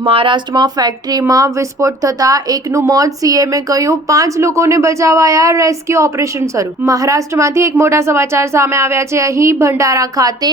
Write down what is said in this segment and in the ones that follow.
મહારાષ્ટ્રમાં ફેક્ટરીમાં વિસ્ફોટ થતાં એકનું મોત, સીએમએ કહ્યું 5 લોકોને બચાવાયા, રેસ્ક્યુ ઓપરેશન શરૂ। મહારાષ્ટ્રમાંથી એક મોટા સમાચાર સામે આવ્યા છે। અહીં ભંડારા ખાતે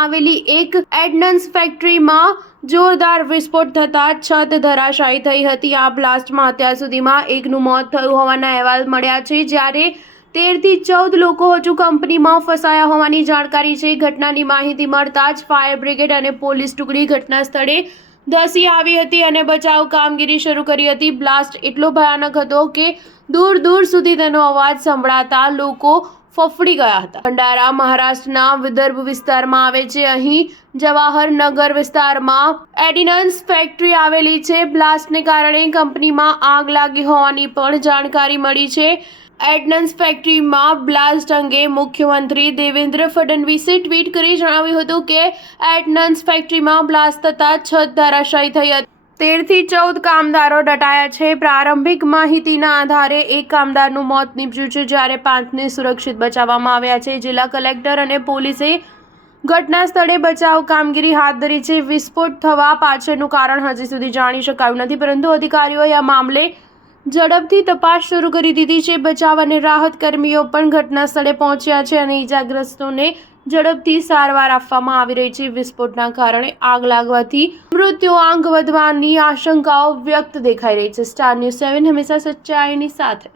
આવેલી એક એર્ડનન્સ ફેક્ટરીમાં જોરદાર વિસ્ફોટ થતાં છત ધરાશાયી થઈ હતી। આ બ્લાસ્ટમાં અત્યાર સુધીમાં એકનું મોત થયું હોવાના અહેવાલ મળ્યા છે, જ્યારે 13 થી 14 લોકો હજુ કંપનીમાં ફસાયા હોવાની જાણકારી છે। ઘટનાની માહિતી મળતા જ ફાયર બ્રિગેડ અને પોલીસ ટુકડી ઘટના સ્થળે ધસી આવી હતી અને બચાવ કામગીરી શરૂ કરી હતી। બ્લાસ્ટ એટલો ભયાનક હતો કે દૂર દૂર સુધી તેનો અવાજ સંભળાતા લોકો ફફડી ગયા હતા। ભંડારા મહારાષ્ટ્રના વિદર્ભ વિસ્તારમાં આવે છે। અહીં જવાહરનગર વિસ્તારમાં એર્ડિનન્સ ફેક્ટરી આવેલી છે। બ્લાસ્ટને કારણે કંપનીમાં આગ લાગી હોવાની પણ જાણકારી મળી છે। એર્ડનન્સ ફેક્ટરીમાં બ્લાસ્ટ અંગે મુખ્યમંત્રી દેવેન્દ્ર ફડણવીસે ટ્વીટ કરી જણાવ્યું હતું કે એર્ડનન્સ ફેક્ટરીમાં બ્લાસ્ટ થતાં છત ધરાશાયી થઈ હતી। 13 થી 14 કામદારો દટાયા છે। પ્રારંભિક માહિતીના આધારે એક કામદારનું મોત નીપજ્યું છે, જ્યારે 5ને સુરક્ષિત બચાવવામાં આવ્યા છે। જિલ્લા કલેક્ટર અને પોલીસે ઘટના સ્થળે બચાવ કામગીરી હાથ ધરી છે। વિસ્ફોટ થવા પાછળનું કારણ હજી સુધી જાણી શકાયું નથી, પરંતુ અધિકારીઓએ આ મામલે ઝડપથી તપાસ શરૂ કરી દીધી છે। બચાવ અને રાહત કર્મીઓ પણ ઘટના સ્થળે પહોંચ્યા છે અને ઇજાગ્રસ્તોને ઝડપથી સારવાર આપવામાં આવી રહી છે। વિસ્ફોટના કારણે આગ લાગવાથી મૃત્યુઆંક વધવાની આશંકાઓ વ્યક્ત દેખાઈ રહી છે। સ્ટાર ન્યૂઝ 7 હંમેશા સચ્ચાઈની સાથે।